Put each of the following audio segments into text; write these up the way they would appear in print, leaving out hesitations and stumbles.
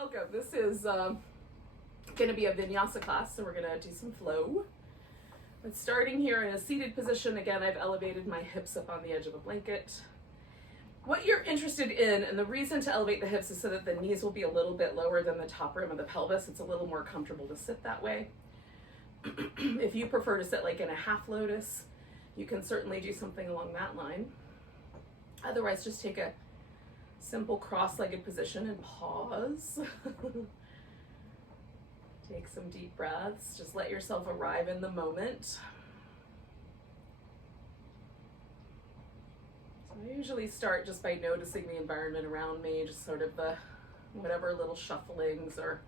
Welcome. This is going to be a Vinyasa class, so we're going to do some flow. But starting here in a seated position, again, I've elevated my hips up on the edge of a blanket. What you're interested in, and the reason to elevate the hips is so that the knees will be a little bit lower than the top rim of the pelvis. It's a little more comfortable to sit that way. If you prefer to sit like in a half lotus, you can certainly do something along that line. Otherwise, just take a simple cross-legged position and pause. Take some deep breaths. Just let yourself arrive in the moment. So I usually start just by noticing the environment around me, just sort of the whatever little shufflings or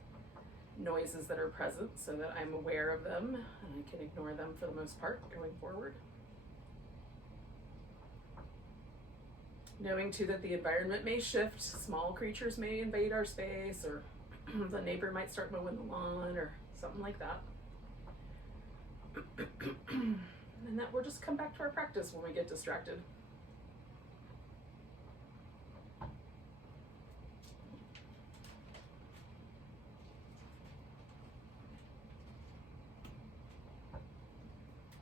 noises that are present so that I'm aware of them and I can ignore them for the most part going forward. Knowing too that the environment may shift, small creatures may invade our space, or the neighbor might start mowing the lawn or something like that. And that we'll just come back to our practice when we get distracted.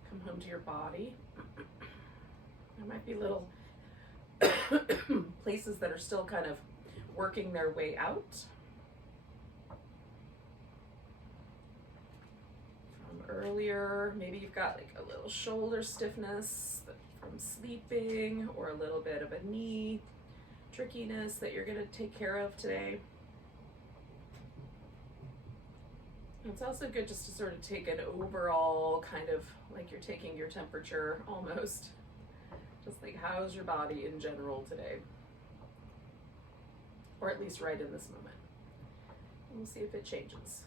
Come home to your body. There might be little places that are still kind of working their way out. From earlier, maybe you've got like a little shoulder stiffness from sleeping, or a little bit of a knee trickiness that you're going to take care of today. It's also good just to sort of take an overall kind of like you're taking your temperature almost. Just like, how's your body in general today? Or at least right in this moment. And we'll see if it changes.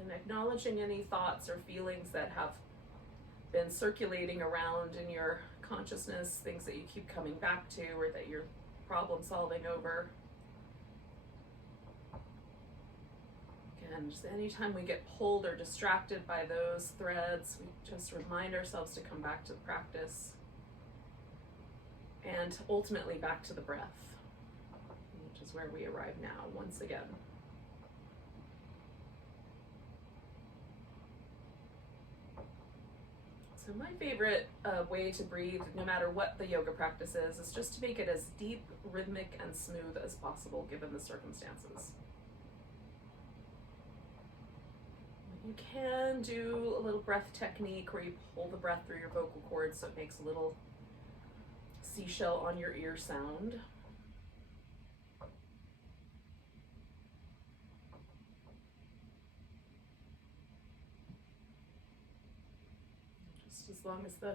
And acknowledging any thoughts or feelings that have been circulating around in your consciousness, things that you keep coming back to or that you're problem solving over. And just anytime we get pulled or distracted by those threads, we just remind ourselves to come back to the practice and ultimately back to the breath, which is where we arrive now once again. So my favorite way to breathe, no matter what the yoga practice is just to make it as deep, rhythmic, and smooth as possible given the circumstances. You can do a little breath technique where you pull the breath through your vocal cords so it makes a little seashell on your ear sound. Just as long as the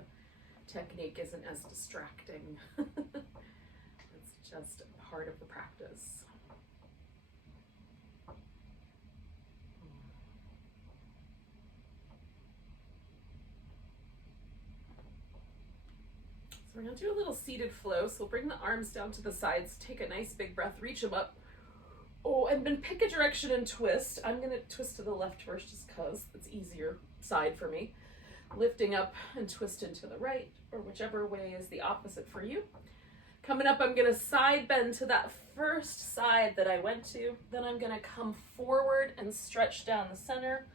technique isn't as distracting. It's just part of the practice. So we're going to do a little seated flow. So we'll bring the arms down to the sides, take a nice big breath, reach them up. Oh, and then pick a direction and twist. I'm going to twist to the left first just because it's easier side for me. Lifting up and twist into the right, or whichever way is the opposite for you. Coming up, I'm going to side bend to that first side that I went to. Then I'm going to come forward and stretch down the center.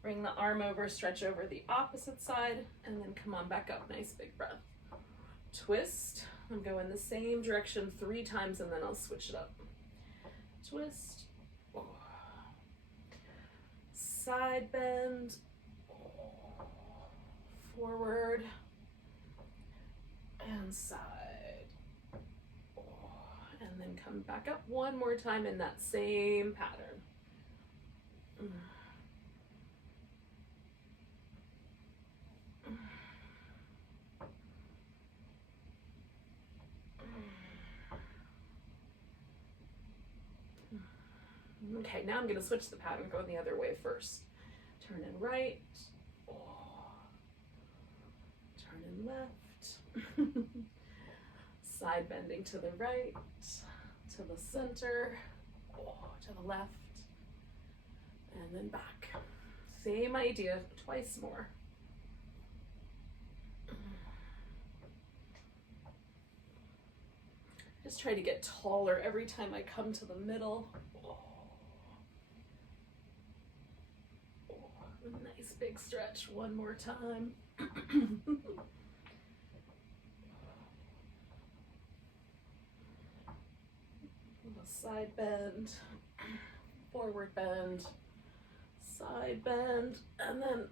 Bring the arm over, stretch over the opposite side, and then come on back up. Nice big breath. Twist. I'm going the same direction 3 times and then I'll switch it up. Twist. Side bend. Forward. And side. And then come back up one more time in that same pattern. Okay, now I'm going to switch the pattern, go the other way first. Turn in right. Turn in left. Side bending to the right, to the center, to the left, and then back. Same idea, twice more. Just try to get taller every time I come to the middle. Nice big stretch one more time. Little side bend, forward bend, side bend, and then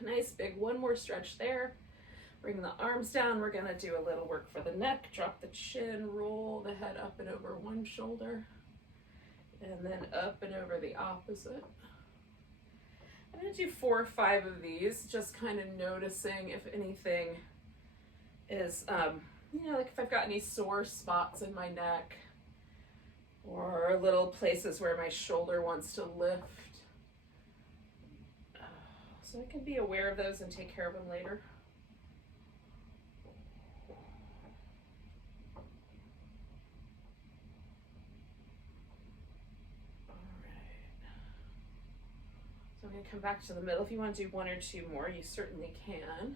nice big one more stretch there. Bring the arms down. We're gonna do a little work for the neck. Drop the chin, roll the head up and over one shoulder, and then up and over the opposite. I'm gonna do 4 or 5 of these, just kind of noticing if anything is, like if I've got any sore spots in my neck or little places where my shoulder wants to lift. So I can be aware of those and take care of them later. So I'm going to come back to the middle. If you want to do 1 or 2 more, you certainly can.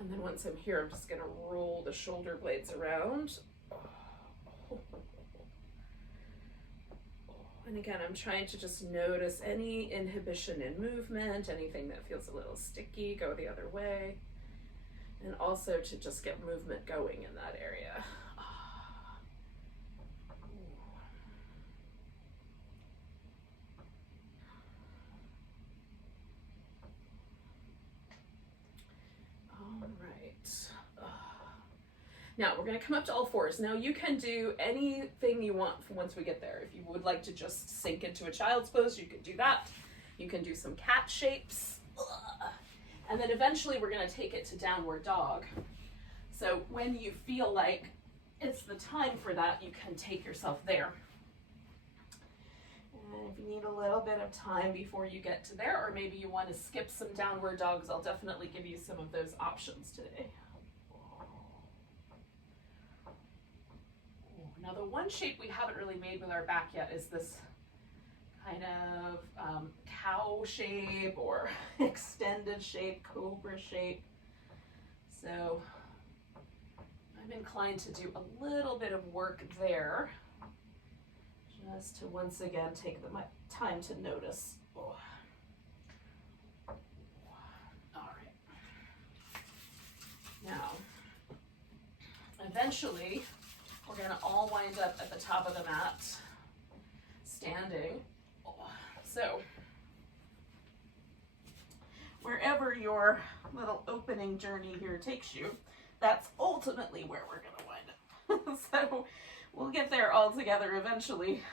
And then once I'm here, I'm just going to roll the shoulder blades around. And again, I'm trying to just notice any inhibition in movement, anything that feels a little sticky, go the other way. And also to just get movement going in that area. Now we're going to come up to all fours. Now you can do anything you want once we get there. If you would like to just sink into a child's pose, you could do that. You can do some cat shapes. And then eventually we're going to take it to downward dog. So when you feel like it's the time for that, you can take yourself there. And if you need a little bit of time before you get to there, or maybe you want to skip some downward dogs, I'll definitely give you some of those options today. Now the one shape we haven't really made with our back yet is this kind of cow shape or extended shape, cobra shape. So I'm inclined to do a little bit of work there, just to once again take my time to notice. All right. Now, eventually, we're going to all wind up at the top of the mat, standing. So, wherever your little opening journey here takes you, that's ultimately where we're going to wind up. So, we'll get there all together eventually.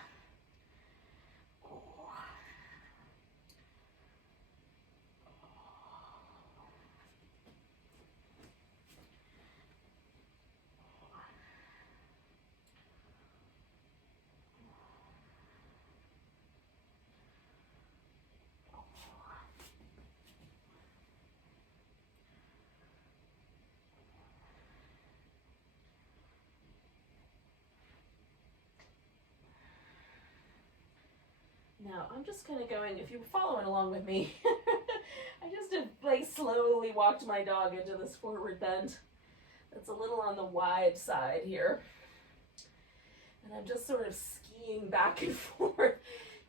Now, I'm just kind of going, if you're following along with me, I just have like slowly walked my dog into this forward bend. That's a little on the wide side here. And I'm just sort of skiing back and forth.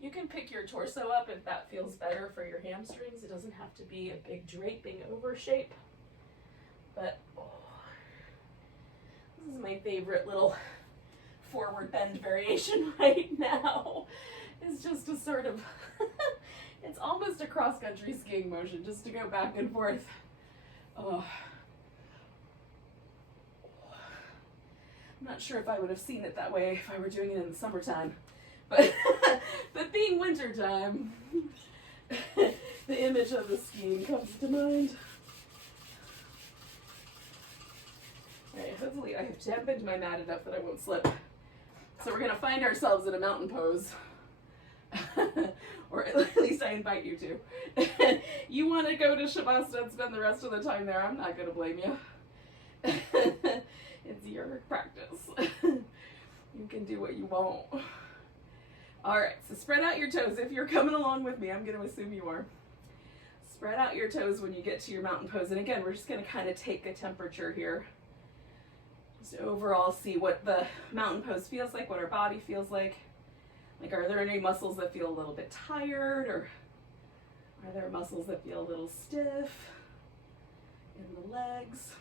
You can pick your torso up if that feels better for your hamstrings. It doesn't have to be a big draping over shape. But this is my favorite little forward bend variation right now. It's just a sort of, it's almost a cross-country skiing motion, just to go back and forth. Oh. I'm not sure if I would have seen it that way if I were doing it in the summertime, but being wintertime, the image of the skiing comes to mind. All right, hopefully I have dampened my mat enough that I won't slip. So we're gonna find ourselves in a mountain pose. Or at least I invite you to. You want to go to Shavasana and spend the rest of the time there, I'm not going to blame you. It's your practice. You can do what you want. Alright, so spread out your toes. If you're coming along with me, I'm going to assume you are. Spread out your toes when you get to your mountain pose. And again, we're just going to kind of take a temperature here. Just Just overall see what the mountain pose feels like, what our body feels like. Like, are there any muscles that feel a little bit tired, or are there muscles that feel a little stiff in the legs?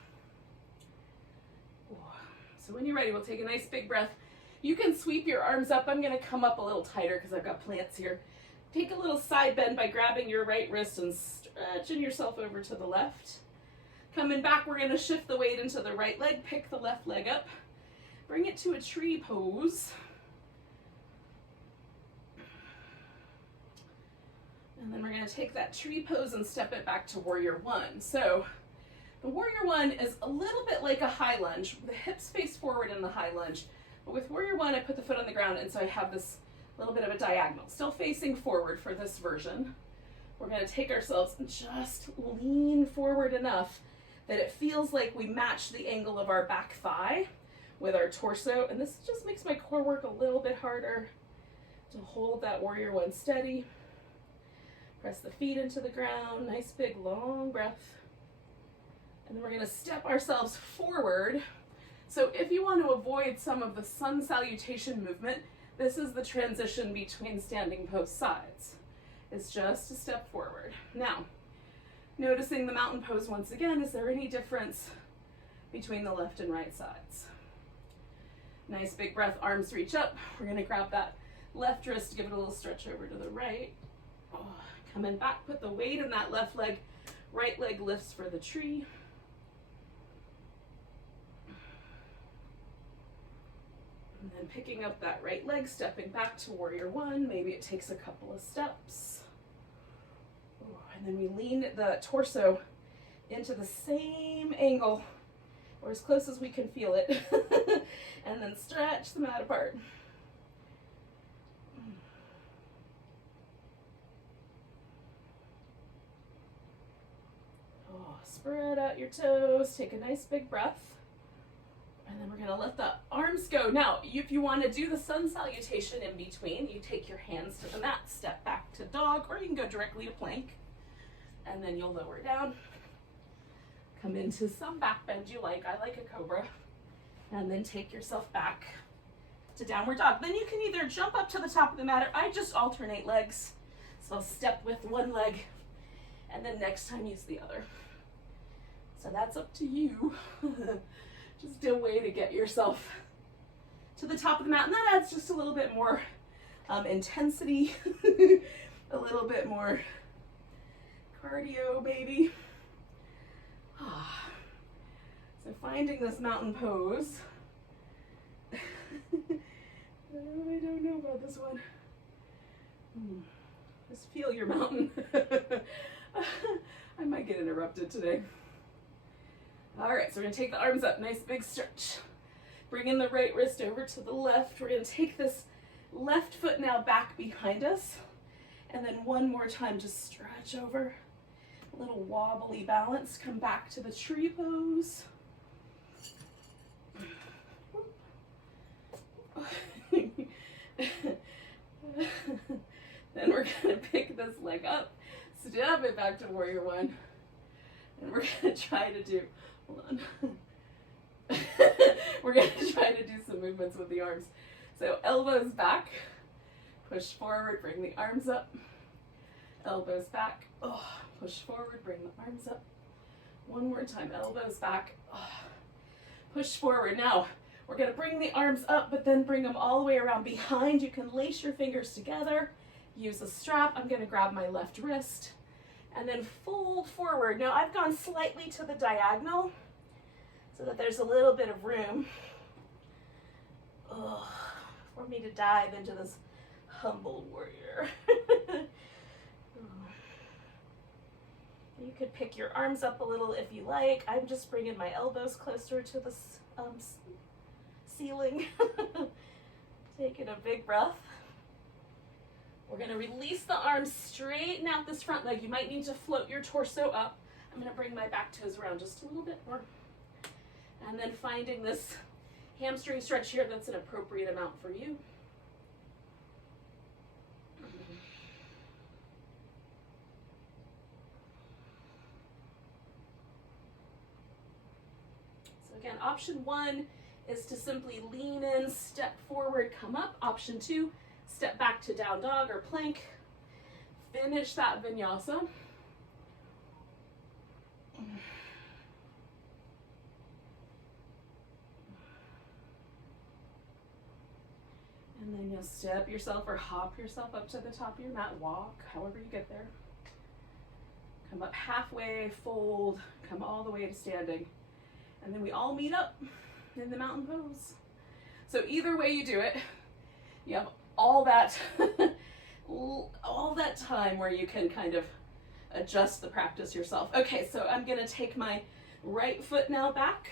So when you're ready, we'll take a nice big breath. You can sweep your arms up. I'm going to come up a little tighter because I've got plants here. Take a little side bend by grabbing your right wrist and stretching yourself over to the left. Coming back, we're going to shift the weight into the right leg. Pick the left leg up. Bring it to a tree pose. And then we're going to take that tree pose and step it back to warrior one. So the warrior one is a little bit like a high lunge. The hips face forward in the high lunge. But with warrior one, I put the foot on the ground, and so I have this little bit of a diagonal, still facing forward for this version. We're going to take ourselves and just lean forward enough that it feels like we match the angle of our back thigh with our torso. And this just makes my core work a little bit harder to hold that warrior one steady. Press the feet into the ground, nice big long breath. And then we're going to step ourselves forward. So if you want to avoid some of the sun salutation movement, this is the transition between standing pose sides. It's just a step forward. Now, noticing the mountain pose once again, is there any difference between the left and right sides? Nice big breath, arms reach up. We're going to grab that left wrist, give it a little stretch over to the right. Coming back, put the weight in that left leg. Right leg lifts for the tree. And then picking up that right leg, stepping back to warrior one. Maybe it takes a couple of steps. And then we lean the torso into the same angle, or as close as we can feel it. And then stretch the mat apart. Spread out your toes, take a nice big breath, and then we're going to let the arms go. Now, if you want to do the sun salutation in between, you take your hands to the mat, step back to dog, or you can go directly to plank, and then you'll lower down, come into some back bend you like. I like a cobra, and then take yourself back to downward dog. Then you can either jump up to the top of the mat, or I just alternate legs. So I'll step with one leg, and then next time use the other. So that's up to you. Just a way to get yourself to the top of the mat. And that adds just a little bit more intensity, a little bit more cardio, maybe. So finding this mountain pose. I don't know about this one. Just feel your mountain. I might get interrupted today. All right, so we're gonna take the arms up, nice big stretch. Bring in the right wrist over to the left. We're gonna take this left foot now back behind us. And then one more time, just stretch over. A little wobbly balance, come back to the tree pose. Then we're gonna pick this leg up, step it back to warrior one. And we're gonna try to do, hold on. We're gonna try to do some movements with the arms. So elbows back, push forward, bring the arms up. Elbows back, push forward, bring the arms up. One more time, elbows back, push forward. Now, we're gonna bring the arms up, but then bring them all the way around behind. You can lace your fingers together, use a strap. I'm gonna grab my left wrist and then fold forward. Now I've gone slightly to the diagonal so that there's a little bit of room for me to dive into this humble warrior. You could pick your arms up a little if you like. I'm just bringing my elbows closer to the ceiling. Taking a big breath. We're gonna release the arms, straighten out this front leg. You might need to float your torso up. I'm gonna bring my back toes around just a little bit more. And then finding this hamstring stretch here that's an appropriate amount for you. So again, option one is to simply lean in, step forward, come up. Option 2, step back to down dog or plank. Finish that vinyasa. And then you'll step yourself or hop yourself up to the top of your mat, walk, however you get there. Come up halfway, fold, come all the way to standing. And then we all meet up in the mountain pose. So either way you do it, you have all that, all that time where you can kind of adjust the practice yourself. Okay, so I'm gonna take my right foot now back.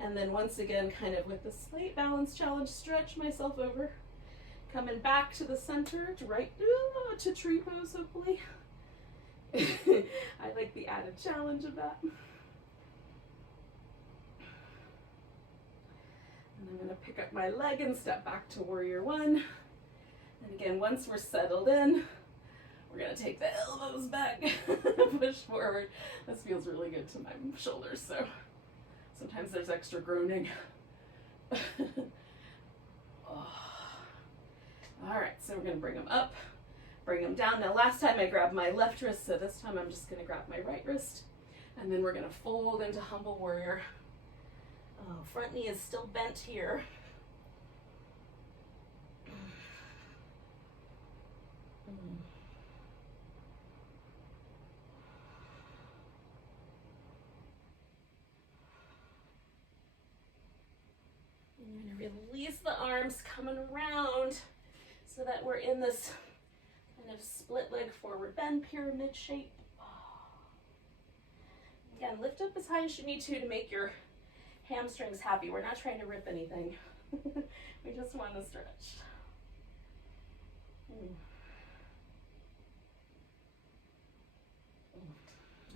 And then once again, kind of with the slight balance challenge, stretch myself over. Coming back to the center, to right, to tree pose, hopefully. I like the added challenge of that. And I'm gonna pick up my leg and step back to warrior 1. And again, once we're settled in, we're gonna take the elbows back, push forward. This feels really good to my shoulders, so sometimes there's extra groaning. Oh. All right, so we're gonna bring them up, bring them down. Now last time I grabbed my left wrist, so this time I'm just gonna grab my right wrist, and then we're gonna fold into humble warrior. Oh, front knee is still bent here. I'm going to release the arms, coming around so that we're in this kind of split leg forward bend, pyramid shape. Again, lift up as high as you need to make your hamstrings happy. We're not trying to rip anything. We just want to stretch.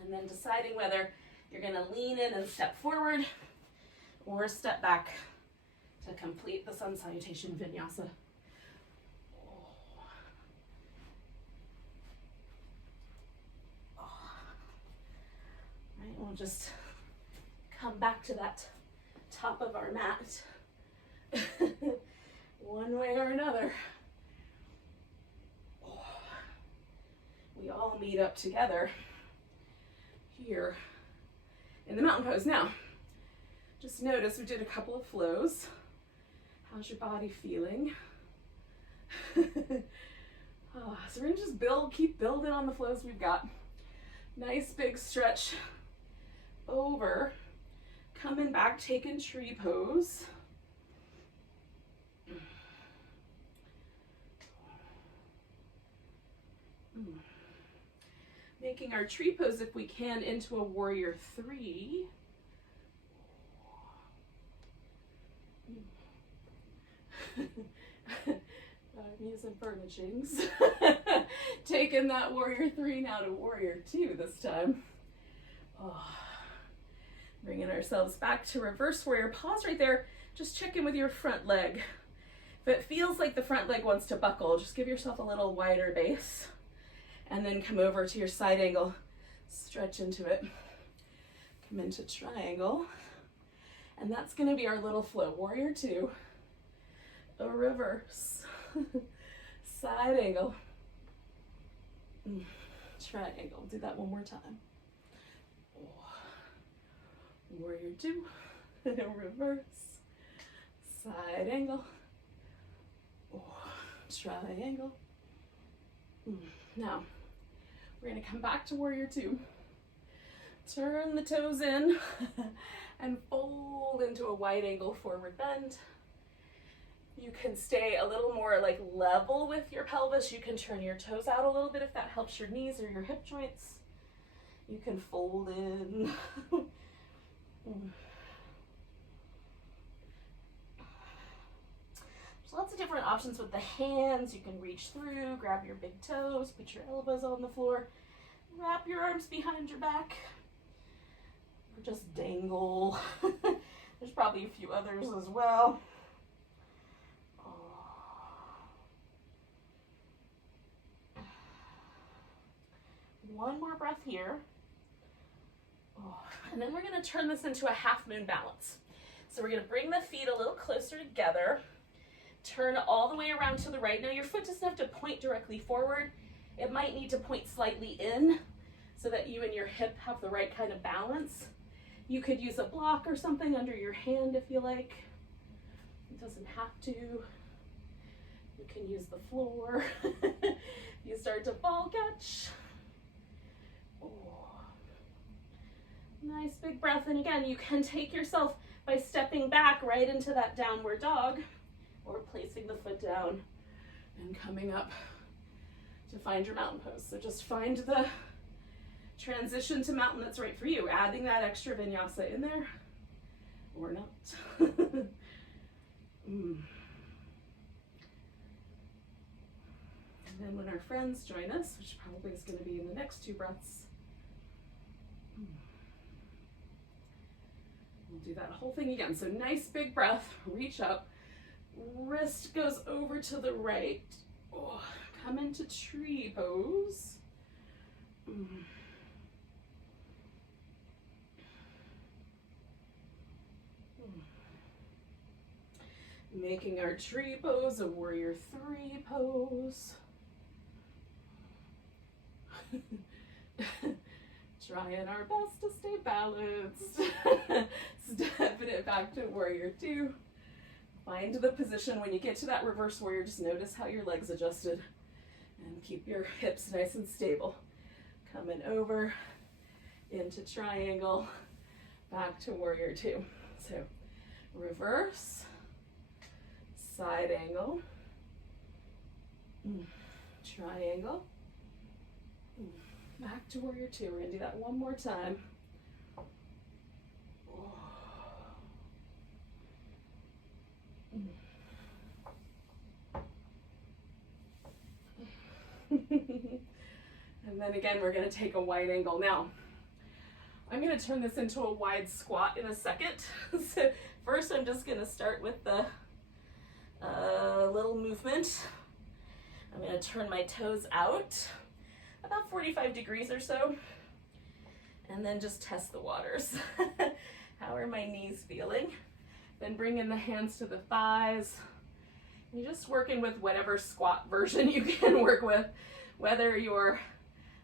And then deciding whether you're going to lean in and step forward or step back to complete the sun salutation vinyasa. Right, we'll just come back to that top of our mat one way or another. We all meet up together here in the mountain pose. Now, just notice we did a couple of flows. How's your body feeling? So we're gonna just keep building on the flows we've got. Nice big stretch over, coming back, taking tree pose. Making our tree pose, if we can, into a warrior 3. I'm using furnishings. Taking that warrior 3 now to warrior 2 this time. Bringing ourselves back to reverse warrior. Pause right there. Just check in with your front leg. If it feels like the front leg wants to buckle, just give yourself a little wider base. And then come over to your side angle. Stretch into it. Come into triangle. And that's going to be our little flow. Warrior 2. A reverse. Side angle. Triangle. Do that one more time. Warrior 2. Reverse. Side angle. Triangle. Now, we're going to come back to warrior 2. Turn the toes in and fold into a wide angle forward bend. You can stay a little more like level with your pelvis. You can turn your toes out a little bit if that helps your knees or your hip joints. You can fold in. There's lots of different options with the hands. You can reach through, grab your big toes, put your elbows on the floor, wrap your arms behind your back, or just dangle. There's probably a few others as well. One more breath here. And then we're going to turn this into a half moon balance. So we're gonna bring the feet a little closer together, turn all the way around to the right. Now your foot doesn't have to point directly forward. It might need to point slightly in so that you and your hip have the right kind of balance. You could use a block or something under your hand if you like. It doesn't have to. You can use the floor. You start to ball catch. Oh. Nice big breath. And again, you can take yourself by stepping back right into that downward dog, or placing the foot down and coming up to find your mountain pose. So just find the transition to mountain that's right for you, adding that extra vinyasa in there or not. And then when our friends join us, which probably is going to be in the next 2 breaths, we'll do that whole thing again. So nice big breath, reach up, wrist goes over to the right. Oh, come into tree pose. Making our tree pose a warrior 3 pose. Trying our best to stay balanced. Stepping it back to warrior 2. Find the position. When you get to that reverse warrior, just notice how your legs adjusted and keep your hips nice and stable. Coming over into triangle, back to warrior 2. So reverse, side angle, triangle, back to warrior 2. We're gonna do that one more time. And then again, we're going to take a wide angle. Now, I'm going to turn this into a wide squat in a second. So first, I'm just going to start with the little movement. I'm going to turn my toes out about 45 degrees or so, and then just test the waters. How are my knees feeling? Then bring in the hands to the thighs. You're just working with whatever squat version you can work with, whether your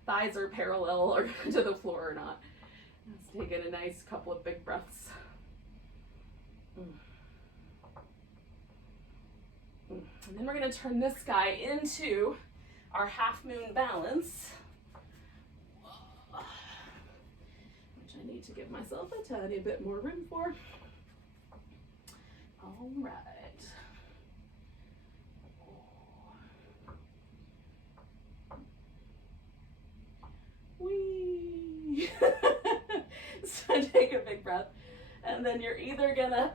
thighs are parallel or to the floor or not. Let's take in a nice couple of big breaths. And then we're going to turn this guy into our half moon balance, which I need to give myself a tiny bit more room for. All right. Whee! So take a big breath, and then you're either gonna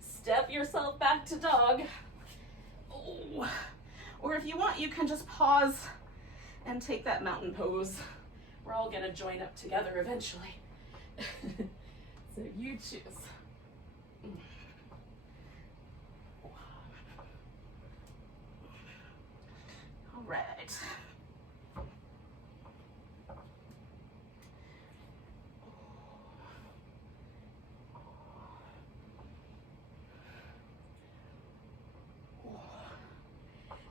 step yourself back to dog, or if you want, you can just pause and take that mountain pose. We're all gonna join up together eventually. So you choose. All right.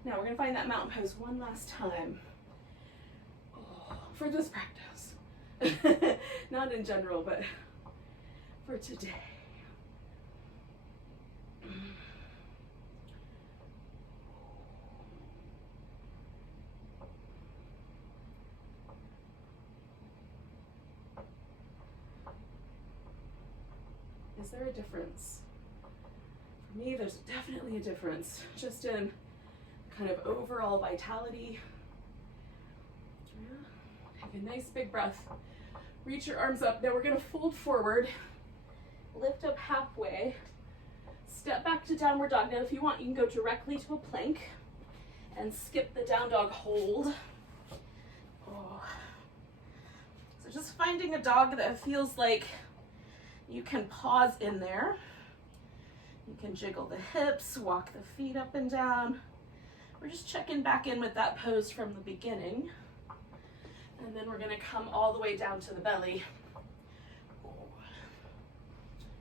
Now we're going to find that mountain pose one last time for this practice. Not in general, but for today. Is there a difference? For me, there's definitely a difference just in kind of overall vitality. Take a nice big breath. Reach your arms up. Now we're going to fold forward, lift up halfway, step back to downward dog. Now if you want, you can go directly to a plank and skip the down dog hold. So just finding a dog that feels like you can pause in there. You can jiggle the hips, walk the feet up and down. We're just checking back in with that pose from the beginning. And then we're going to come all the way down to the belly.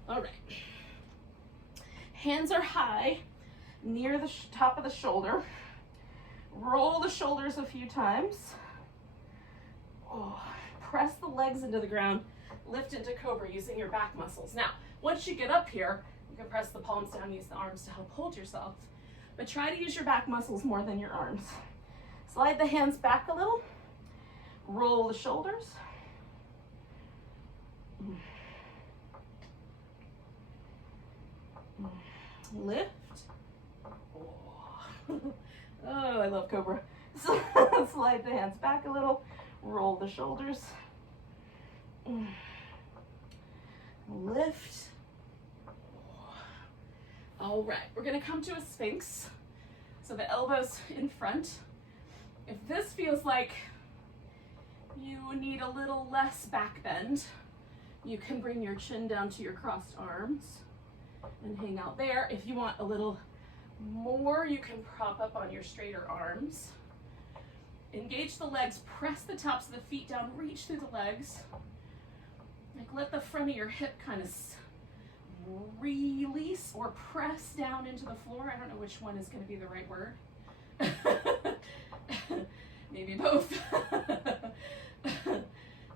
All right. Hands are high, near the top of the shoulder. Roll the shoulders a few times. Oh, press the legs into the ground. Lift into cobra using your back muscles. Now, once you get up here, you can press the palms down, use the arms to help hold yourself. But try to use your back muscles more than your arms. Slide the hands back a little. Roll the shoulders. Lift. Oh, I love cobra. So slide the hands back a little. Roll the shoulders. Lift. All right, we're gonna come to a sphinx. So the elbows in front. If this feels like you need a little less back bend, you can bring your chin down to your crossed arms and hang out there. If you want a little more, you can prop up on your straighter arms. Engage the legs, press the tops of the feet down, reach through the legs. Like let the front of your hip kind of release or press down into the floor. I don't know which one is going to be the right word. Maybe both. So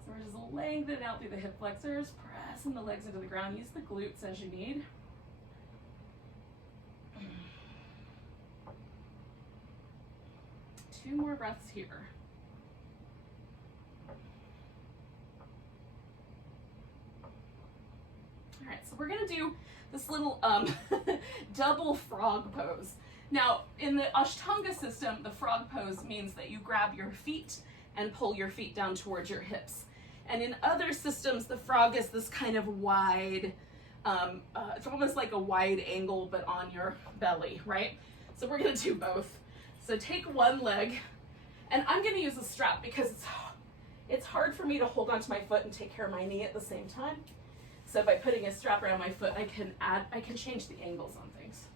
we're just lengthening out through the hip flexors, pressing the legs into the ground. Use the glutes as you need. Two more breaths here. All right, so we're gonna do this little double frog pose. Now, in the Ashtanga system, the frog pose means that you grab your feet and pull your feet down towards your hips. And in other systems, the frog is this kind of wide, it's almost like a wide angle, but on your belly, right? So we're gonna do both. So take one leg, and I'm gonna use a strap because it's hard for me to hold onto my foot and take care of my knee at the same time. So by putting a strap around my foot, I can change the angles on things.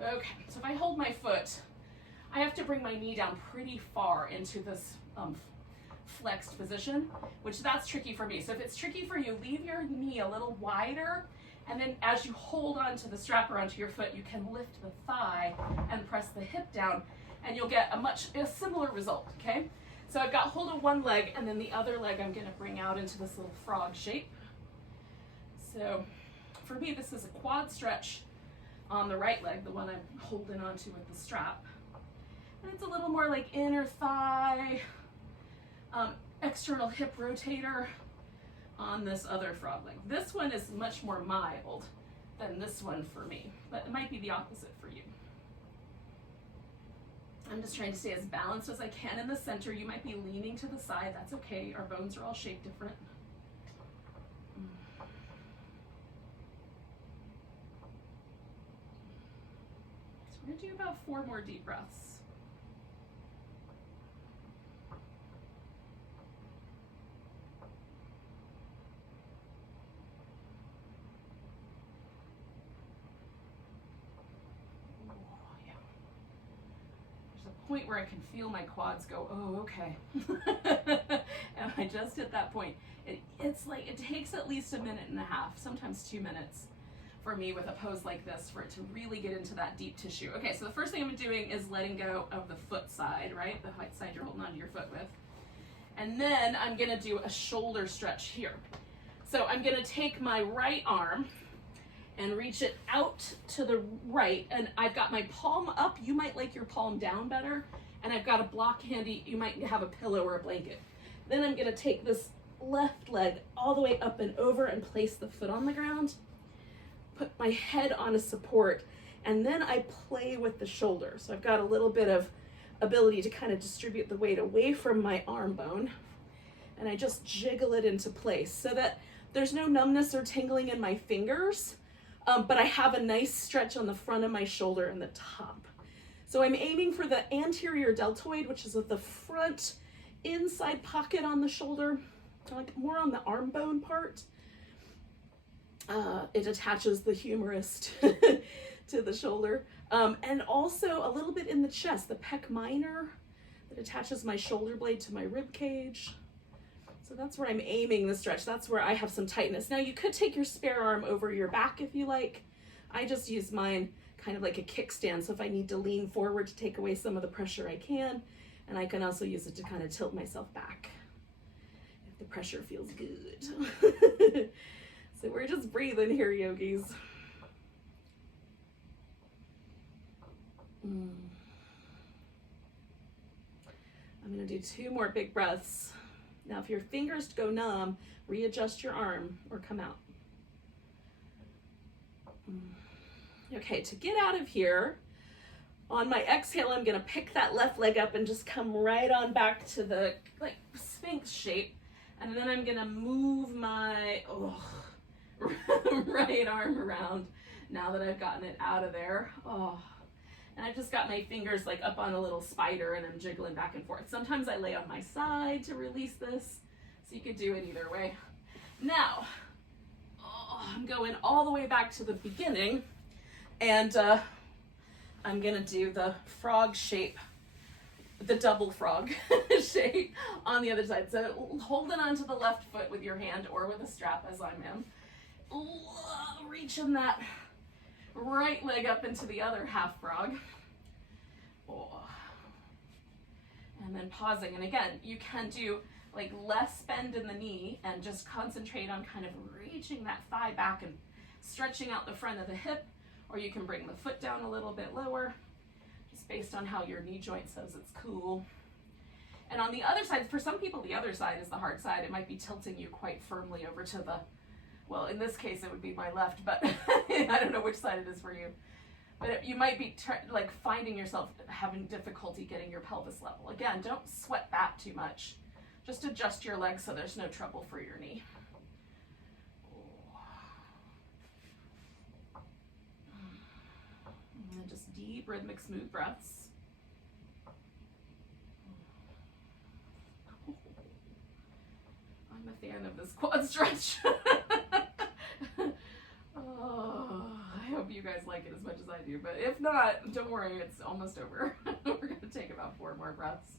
Okay, so if I hold my foot, I have to bring my knee down pretty far into this flexed position, which that's tricky for me. So if it's tricky for you, leave your knee a little wider, and then as you hold on to the strap around to your foot, you can lift the thigh and press the hip down, and you'll get a similar result, okay? So I've got hold of one leg, and then the other leg I'm gonna bring out into this little frog shape. So for me, this is a quad stretch on the right leg, the one I'm holding onto with the strap. And it's a little more like inner thigh, external hip rotator on this other frog leg. This one is much more mild than this one for me, but it might be the opposite for you. I'm just trying to stay as balanced as I can in the center. You might be leaning to the side, that's okay. Our bones are all shaped different. So we're gonna do about 4 more deep breaths. Point where I can feel my quads go, oh, okay. And I just hit that point. It's like, it takes at least 1.5 minutes, sometimes 2 minutes for me with a pose like this for it to really get into that deep tissue. Okay, so the first thing I'm doing is letting go of the foot side, right? The right side you're holding onto your foot with. And then I'm gonna do a shoulder stretch here. So I'm gonna take my right arm and reach it out to the right, and I've got my palm up. You might like your palm down better, and I've got a block handy. You might have a pillow or a blanket. Then I'm gonna take this left leg all the way up and over and place the foot on the ground, put my head on a support, and then I play with the shoulder. So I've got a little bit of ability to kind of distribute the weight away from my arm bone, and I just jiggle it into place so that there's no numbness or tingling in my fingers. But I have a nice stretch on the front of my shoulder and the top. So I'm aiming for the anterior deltoid, which is at the front inside pocket on the shoulder, like more on the arm bone part. It attaches the humerus to the shoulder. And also a little bit in the chest, the pec minor that attaches my shoulder blade to my rib cage. So that's where I'm aiming the stretch. That's where I have some tightness. Now you could take your spare arm over your back if you like, I just use mine kind of like a kickstand, so if I need to lean forward to take away some of the pressure, I can. And I can also use it to kind of tilt myself back if the pressure feels good. So we're just breathing here, yogis. I'm going to do 2 more big breaths. Now, if your fingers go numb, readjust your arm or come out. Okay, to get out of here, on my exhale, I'm going to pick that left leg up and just come right on back to the like Sphinx shape. And then I'm going to move my right arm around now that I've gotten it out of there. And I've just got my fingers like up on a little spider and I'm jiggling back and forth. Sometimes I lay on my side to release this, so you could do it either way. Now, I'm going all the way back to the beginning, and I'm gonna do the frog shape, the double frog shape on the other side. So holding onto the left foot with your hand or with a strap as I am, reaching that right leg up into the other half frog. And then pausing. And again, you can do like less bend in the knee and just concentrate on kind of reaching that thigh back and stretching out the front of the hip, or you can bring the foot down a little bit lower, just based on how your knee joint says it's cool. And on the other side, for some people, the other side is the hard side. It might be tilting you quite firmly over to the, well, in this case, it would be my left, but I don't know which side it is for you. But you might be like finding yourself having difficulty getting your pelvis level. Again, don't sweat that too much. Just adjust your legs so there's no trouble for your knee. And then just deep, rhythmic, smooth breaths. I'm a fan of this quad stretch. I hope you guys like it as much as I do, but if not, don't worry, it's almost over. We're going to take about 4 more breaths.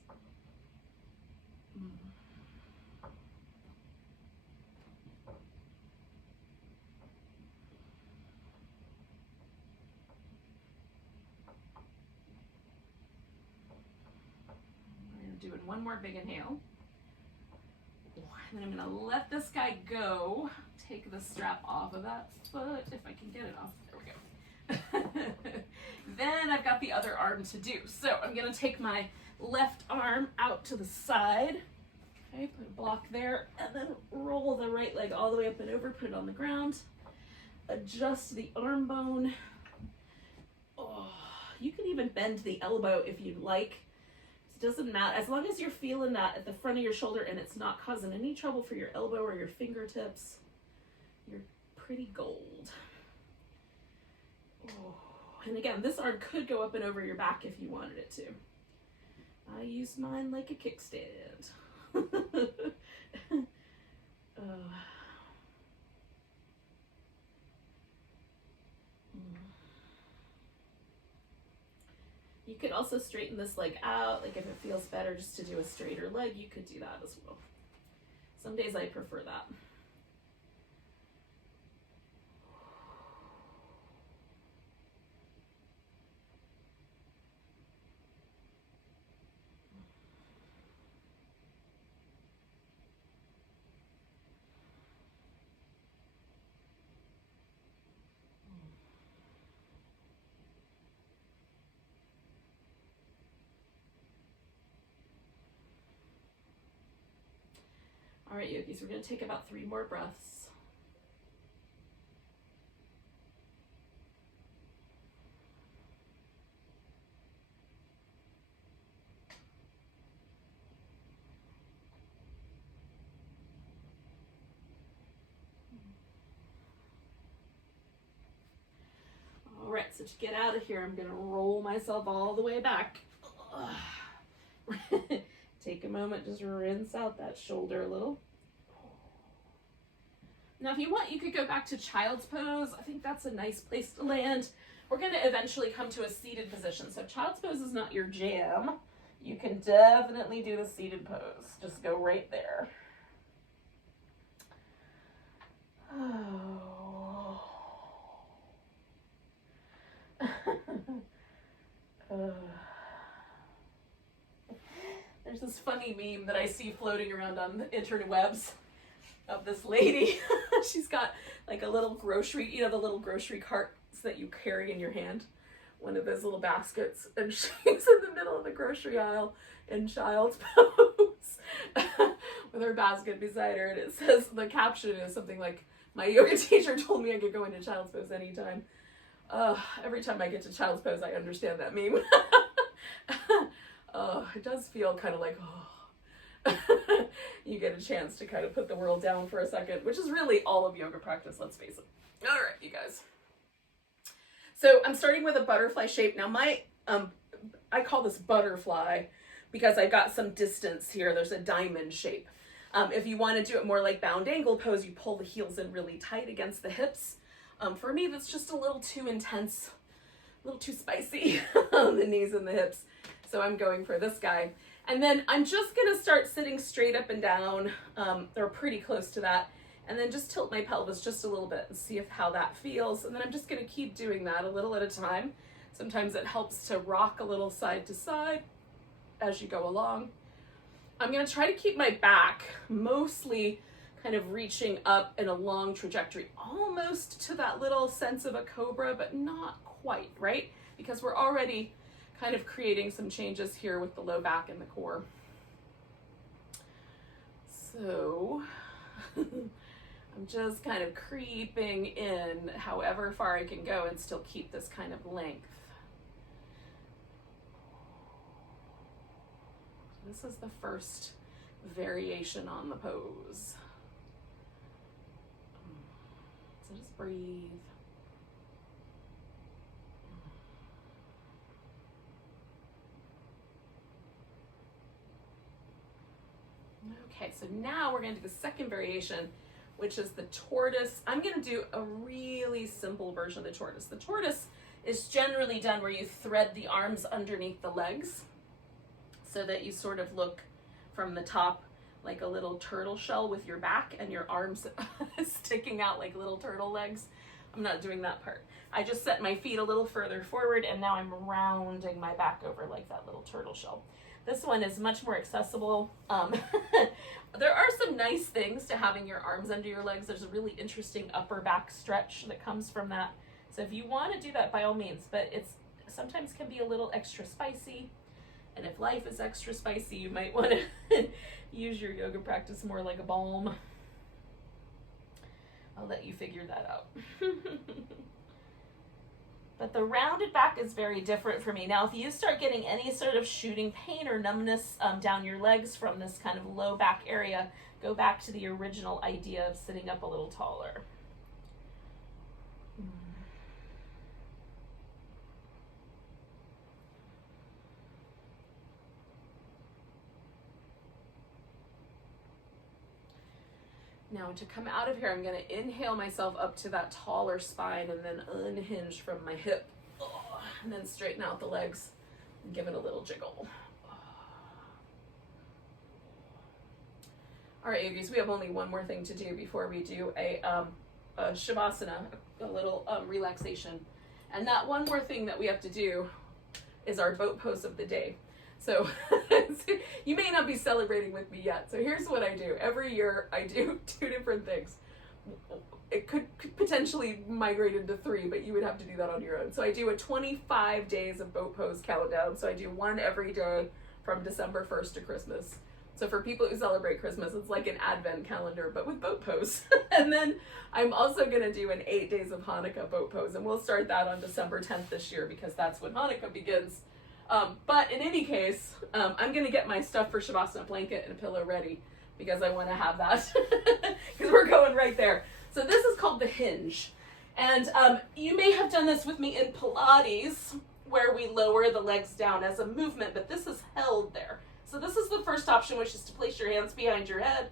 Doing one more big inhale. And then I'm going to let this guy go. Take the strap off of that foot, if I can get it off. There we go. Then I've got the other arm to do. So I'm going to take my left arm out to the side. Okay, put a block there, and then roll the right leg all the way up and over, put it on the ground. Adjust the arm bone. You can even bend the elbow if you'd like. It doesn't matter, as long as you're feeling that at the front of your shoulder and it's not causing any trouble for your elbow or your fingertips, you're pretty gold. And again, this arm could go up and over your back if you wanted it to. I use mine like a kickstand. You could also straighten this leg out, like if it feels better just to do a straighter leg, you could do that as well. Some days I prefer that. All right, yogis, we're going to take about 3 more breaths. All right, so to get out of here, I'm going to roll myself all the way back. Take a moment, just rinse out that shoulder a little. Now, if you want, you could go back to child's pose. I think that's a nice place to land. We're going to eventually come to a seated position. So child's pose is not your jam. You can definitely do the seated pose. Just go right there. Oh. There's this funny meme that I see floating around on the interwebs of this lady. She's got like a little grocery, you know, the little grocery carts that you carry in your hand, one of those little baskets, and she's in the middle of the grocery aisle in child's pose with her basket beside her, and it says, the caption is something like, "My yoga teacher told me I could go into child's pose anytime." Every time I get to child's pose, I understand that meme. It does feel kind of like, you get a chance to kind of put the world down for a second, which is really all of yoga practice, let's face it. All right, you guys. So I'm starting with a butterfly shape. Now I call this butterfly because I've got some distance here. There's a diamond shape. If you want to do it more like bound angle pose, you pull the heels in really tight against the hips. For me, that's just a little too intense, a little too spicy on the knees and the hips. So I'm going for this guy. And then I'm just gonna start sitting straight up and down, or pretty close to that, and then just tilt my pelvis just a little bit and see how that feels. And then I'm just gonna keep doing that a little at a time. Sometimes it helps to rock a little side to side as you go along. I'm gonna try to keep my back mostly kind of reaching up in a long trajectory, almost to that little sense of a cobra, but not quite, right? Because we're already kind of creating some changes here with the low back and the core. So I'm just kind of creeping in however far I can go and still keep this kind of length. This is the first variation on the pose. So just breathe. Okay, so now we're going to do the second variation, which is the tortoise. I'm going to do a really simple version of the tortoise. The tortoise is generally done where you thread the arms underneath the legs so that you sort of look from the top like a little turtle shell with your back and your arms sticking out like little turtle legs. I'm not doing that part. I just set my feet a little further forward and now I'm rounding my back over like that little turtle shell. This one is much more accessible. There are some nice things to having your arms under your legs. There's a really interesting upper back stretch that comes from that. So if you want to do that, by all means, but it's sometimes can be a little extra spicy. And if life is extra spicy, you might want to use your yoga practice more like a balm. I'll let you figure that out. But the rounded back is very different for me. Now, if you start getting any sort of shooting pain or numbness down your legs from this kind of low back area, go back to the original idea of sitting up a little taller. Now to come out of here, I'm going to inhale myself up to that taller spine and then unhinge from my hip. And then straighten out the legs and give it a little jiggle. All right, yogis, we have only one more thing to do before we do a shavasana, a little relaxation. And that one more thing that we have to do is our boat pose of the day. So you may not be celebrating with me yet. So here's what I do. Every year I do 2 different things. It could potentially migrate into 3, but you would have to do that on your own. So I do a 25 days of boat pose countdown. So I do one every day from December 1st to Christmas. So for people who celebrate Christmas, it's like an advent calendar, but with boat pose. And then I'm also going to do an 8 days of Hanukkah boat pose. And we'll start that on December 10th this year because that's when Hanukkah begins. But in any case, I'm going to get my stuff for Shavasana blanket and a pillow ready because I want to have that because we're going right there. So this is called the hinge. And you may have done this with me in Pilates where we lower the legs down as a movement, but this is held there. So this is the first option, which is to place your hands behind your head,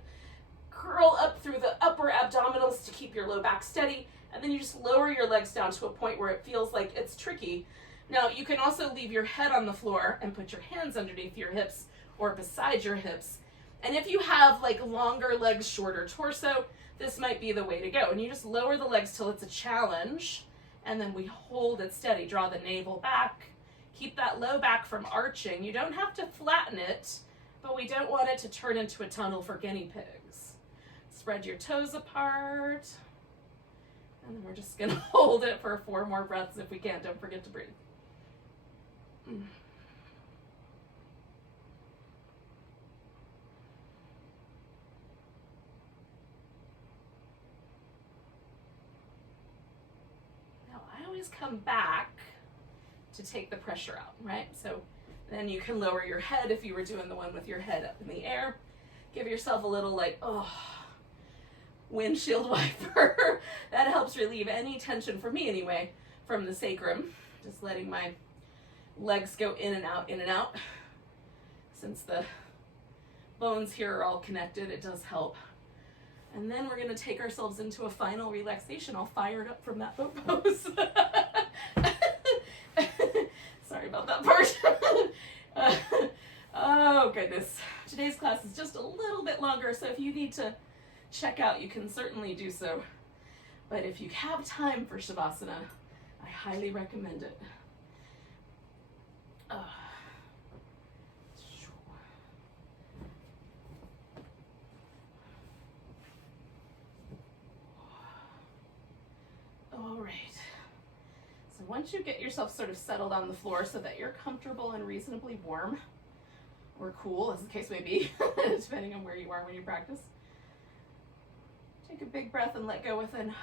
curl up through the upper abdominals to keep your low back steady, and then you just lower your legs down to a point where it feels like it's tricky. Now, you can also leave your head on the floor and put your hands underneath your hips or beside your hips. And if you have like longer legs, shorter torso, this might be the way to go. And you just lower the legs till it's a challenge, and then we hold it steady. Draw the navel back, Keep that low back from arching. You don't have to flatten it, but we don't want it to turn into a tunnel for guinea pigs. Spread your toes apart. And then we're just gonna hold it for 4 more breaths if we can. Don't forget to breathe. Now I always come back to take the pressure out, right? So then you can lower your head if you were doing the one with your head up in the air. Give yourself a little like, oh, windshield wiper. That helps relieve any tension, for me anyway, from the sacrum. Just letting my legs go in and out, in and out. Since the bones here are all connected, it does help. And then we're gonna take ourselves into a final relaxation. I'll fire it up from that boat pose. Sorry about that part. Oh goodness. Today's class is just a little bit longer, so if you need to check out, you can certainly do so. But if you have time for Shavasana, I highly recommend it. All right. So once you get yourself sort of settled on the floor so that you're comfortable and reasonably warm, or cool, as the case may be, depending on where you are when you practice, take a big breath and let go within.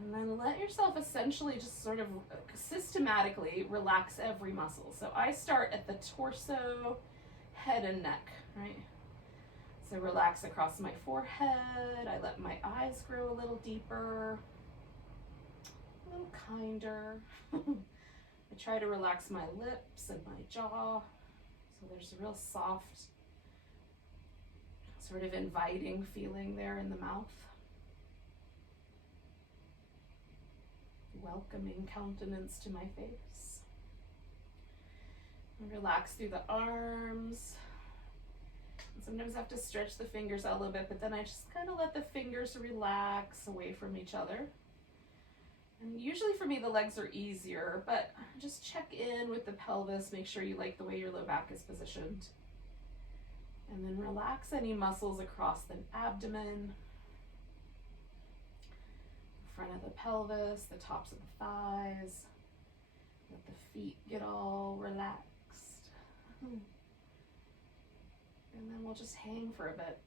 And then let yourself essentially just sort of systematically relax every muscle. So I start at the torso, head, and neck, right? So relax across my forehead. I let my eyes grow a little deeper, a little kinder. I try to relax my lips and my jaw. So there's a real soft, sort of inviting feeling there in the mouth. Welcoming countenance to my face. And relax through the arms. And sometimes I have to stretch the fingers out a little bit, but then I just kind of let the fingers relax away from each other. And usually for me, the legs are easier, but just check in with the pelvis. Make sure you like the way your low back is positioned. And then relax any muscles across the abdomen, front of the pelvis, the tops of the thighs. Let the feet get all relaxed. And then we'll just hang for a bit.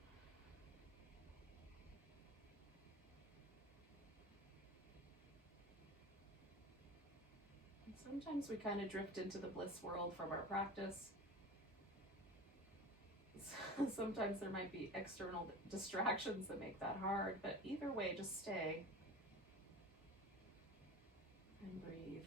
And sometimes we kind of drift into the bliss world from our practice. Sometimes there might be external distractions that make that hard, but either way, just stay and breathe.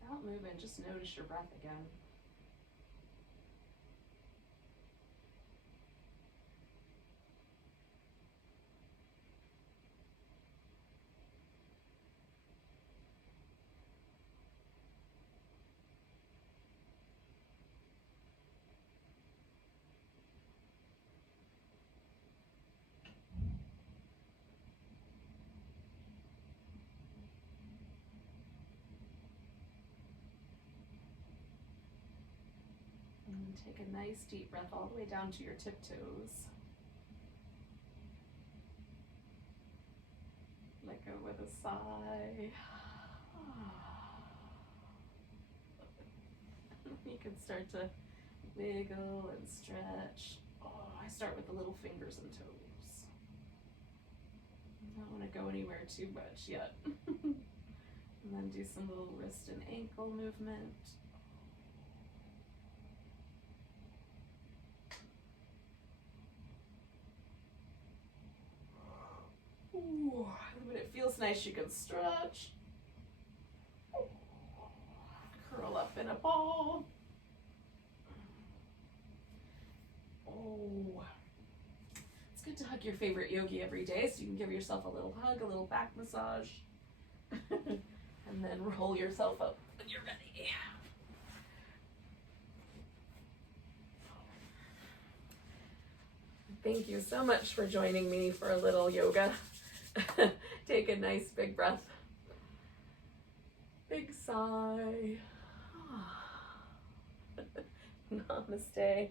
Without moving, just notice your breath again. And take a nice deep breath all the way down to your tiptoes. Let go with a sigh. You can start to wiggle and stretch. Oh, I start with the little fingers and toes. I don't want to go anywhere too much yet. And then do some little wrist and ankle movement. Ooh, when it feels nice, you can stretch. Curl up in a ball. Oh, it's good to hug your favorite yogi every day, so you can give yourself a little hug, a little back massage, and then roll yourself up when you're ready. Thank you so much for joining me for a little yoga. Take a nice big breath. Big sigh. Namaste.